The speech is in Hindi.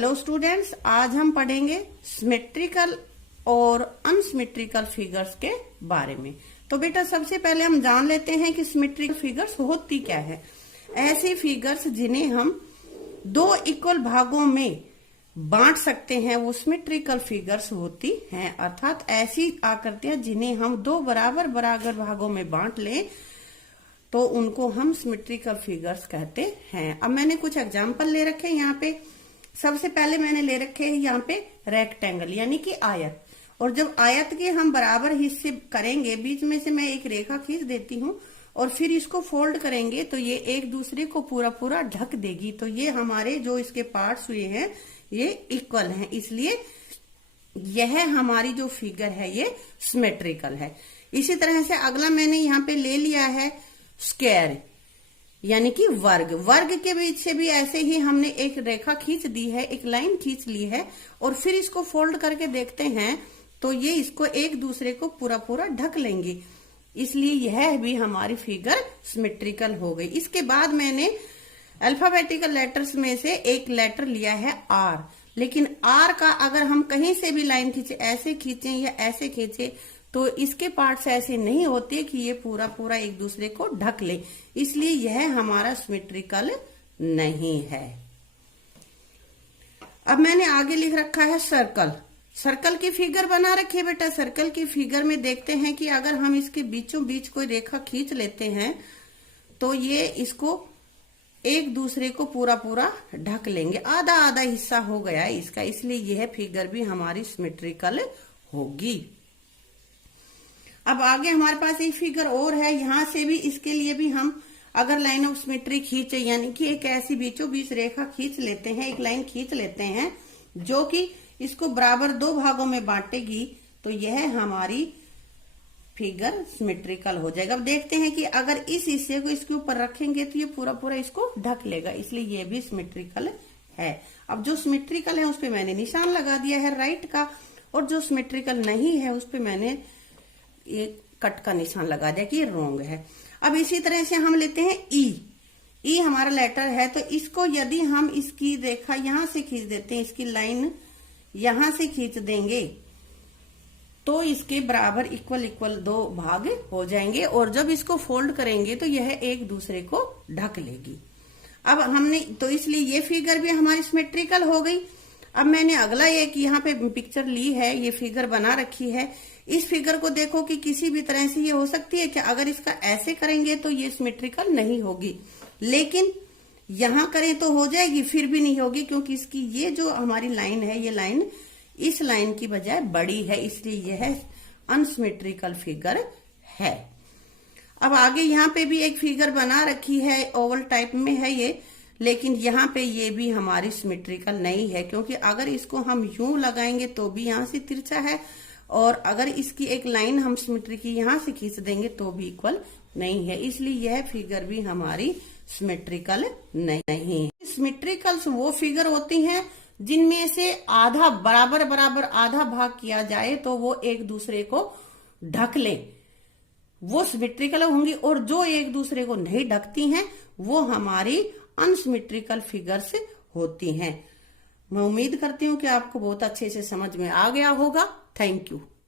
हेलो स्टूडेंट्स, आज हम पढ़ेंगे सिमेट्रिकल और अनसिमेट्रिकल फिगर्स के बारे में। तो बेटा सबसे पहले हम जान लेते हैं कि सिमेट्रिकल फिगर्स होती क्या है। ऐसी फिगर्स जिन्हें हम दो इक्वल भागों में बांट सकते हैं वो सिमेट्रिकल फिगर्स होती हैं। अर्थात ऐसी आकृतियां जिन्हें हम दो बराबर बराबर भागों में बांट लें तो उनको हम सिमेट्रिकल फिगर्स कहते हैं। अब मैंने कुछ एग्जाम्पल ले रखे हैं यहाँ पे। सबसे पहले मैंने ले रखे हैं यहाँ पे रेक्टेंगल यानी कि आयत। और जब आयत के हम बराबर हिस्से करेंगे, बीच में से मैं एक रेखा खींच देती हूँ और फिर इसको फोल्ड करेंगे तो ये एक दूसरे को पूरा पूरा ढक देगी। तो ये हमारे जो इसके पार्ट्स हुए हैं ये इक्वल हैं, इसलिए यह हमारी जो फिगर है ये सिमेट्रिकल है। इसी तरह से अगला मैंने यहाँ पे ले लिया है स्क्वायर यानी कि वर्ग। वर्ग के बीच से भी ऐसे ही हमने एक रेखा खींच दी है, एक लाइन खींच ली है और फिर इसको फोल्ड करके देखते हैं तो ये इसको एक दूसरे को पूरा पूरा ढक लेंगे, इसलिए यह भी हमारी फिगर सिमेट्रिकल हो गई। इसके बाद मैंने अल्फाबेटिकल लेटर्स में से एक लेटर लिया है आर, लेकिन आर का अगर हम कहीं से भी लाइन खींचे, ऐसे खींचे या ऐसे खींचे तो इसके पार्ट्स ऐसे नहीं होते कि ये पूरा पूरा एक दूसरे को ढक ले, इसलिए यह हमारा सिमेट्रिकल नहीं है। अब मैंने आगे लिख रखा है सर्कल। सर्कल की फिगर बना रखी है बेटा। सर्कल की फिगर में देखते हैं कि अगर हम इसके बीचों बीच कोई रेखा खींच लेते हैं तो ये इसको एक दूसरे को पूरा पूरा ढक लेंगे। आधा आधा हिस्सा हो गया है इसका, इसलिए यह फिगर भी हमारी सिमेट्रिकल होगी। अब आगे हमारे पास एक फिगर और है। यहां से भी इसके लिए भी हम अगर लाइन ऑफ सिमेट्री खींचे यानी कि एक ऐसी बीचों बीच रेखा खींच लेते हैं, एक लाइन खींच लेते हैं जो कि इसको बराबर दो भागों में बांटेगी, तो यह हमारी फिगर सिमेट्रिकल हो जाएगा। अब देखते हैं कि अगर इस हिस्से को इसके ऊपर रखेंगे तो ये पूरा पूरा इसको ढक लेगा, इसलिए ये भी सिमेट्रिकल है। अब जो सिमेट्रिकल है उस पर मैंने निशान लगा दिया है राइट का, और जो सिमेट्रिकल नहीं है उस पर मैंने एक कट का निशान लगा दिया कि ये रॉन्ग है। अब इसी तरह से हम लेते हैं ई हमारा लेटर है, तो इसको यदि हम इसकी रेखा यहां से खींच देते हैं, इसकी लाइन यहां से खींच देंगे तो इसके बराबर इक्वल इक्वल दो भाग हो जाएंगे और जब इसको फोल्ड करेंगे तो यह एक दूसरे को ढक लेगी। अब हमने तो इसलिए ये फिगर भी हमारी सिमेट्रिकल हो गई। अब मैंने अगला एक यहाँ पे पिक्चर ली है, ये फिगर बना रखी है। इस फिगर को देखो कि किसी भी तरह से ये हो सकती है कि अगर इसका ऐसे करेंगे तो ये सिमेट्रिकल नहीं होगी, लेकिन यहां करें तो हो जाएगी, फिर भी नहीं होगी क्योंकि इसकी ये जो हमारी लाइन है ये लाइन इस लाइन की बजाय बड़ी है, इसलिए यह अनसिमेट्रिकल फिगर है। अब आगे यहाँ पे भी एक फिगर बना रखी है, ओवल टाइप में है ये, लेकिन यहाँ पे ये भी हमारी सिमेट्रिकल नहीं है क्योंकि अगर इसको हम यूं लगाएंगे तो भी यहाँ से तिरछा है और अगर इसकी एक लाइन हम सिमेट्री की यहां से खींच देंगे तो भी इक्वल नहीं है, इसलिए यह फिगर भी हमारी सिमेट्रिकल नहीं है। सिमेट्रिकल्स वो फिगर होती हैं जिनमें से आधा बराबर बराबर आधा भाग किया जाए तो वो एक दूसरे को ढक ले, वो सिमेट्रिकल होंगी, और जो एक दूसरे को नहीं ढकती हैं वो हमारी अनसिमेट्रिकल फिगर्स होती हैं। मैं उम्मीद करती हूँ कि आपको बहुत अच्छे से समझ में आ गया होगा। Thank you.